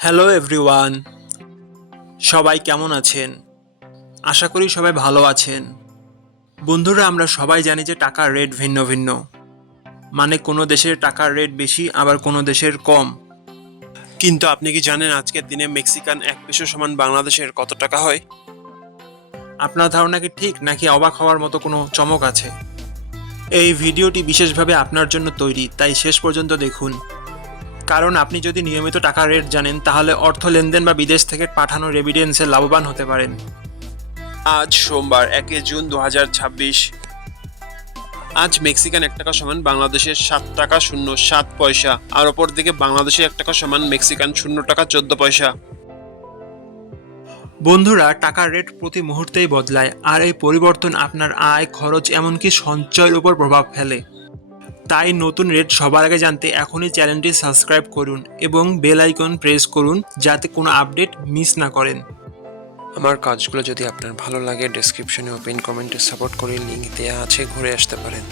Hello everyone, সবাই কেমন আছেন? আশা করি সবাই ভালো আছেন। বন্ধুরা, আমরা সবাই জানি যে টাকার রেট ভিন্ন ভিন্ন। মানে কোনো দেশের টাকার রেট বেশি, আবার কোনো দেশের কম। কিন্তু আপনি কি জানেন আজকের দিনে মেক্সিকান 1 পেসো সমান বাংলাদেশের কত টাকা হয়? আপনার ধারণা কি ঠিক, নাকি অবাক হওয়ার মতো কোনো চমক আছে? এই ভিডিওটি বিশেষভাবে আপনার জন্য তৈরি, তাই শেষ পর্যন্ত দেখুন। কারণ আপনি যদি নিয়মিত টাকার রেট জানেন, তাহলে অর্থ লেনদেন বা বিদেশ থেকে পাঠানো রেমিটেন্সে লাভবান হতে পারেন। আজ সোমবার 1 জুন 2026। আজ মেক্সিকান 1 টাকা সমান বাংলাদেশের 7 টাকা 07 পয়সা, আর অপর দিকে বাংলাদেশের 1 টাকা সমান মেক্সিকান 0 টাকা 14 পয়সা। বন্ধুরা, টাকার রেট প্রতি মুহূর্তেই বদলায়, আর এই পরিবর্তন আপনার আয়, খরচ, এমনকি সঞ্চয়ের উপর প্রভাব ফেলে। তাই নতুন রেট সবার আগে জানতে এখনই চ্যানেলটি সাবস্ক্রাইব করুন এবং বেল আইকন প্রেস করুন, যাতে কোনো আপডেট মিস না করেন। আমার কাজগুলো যদি আপনার ভালো লাগে, ডেসক্রিপশনে ও পিন কমেন্টে সাপোর্ট করে লিংক দেওয়া আছে, ঘুরে আসতে পারেন।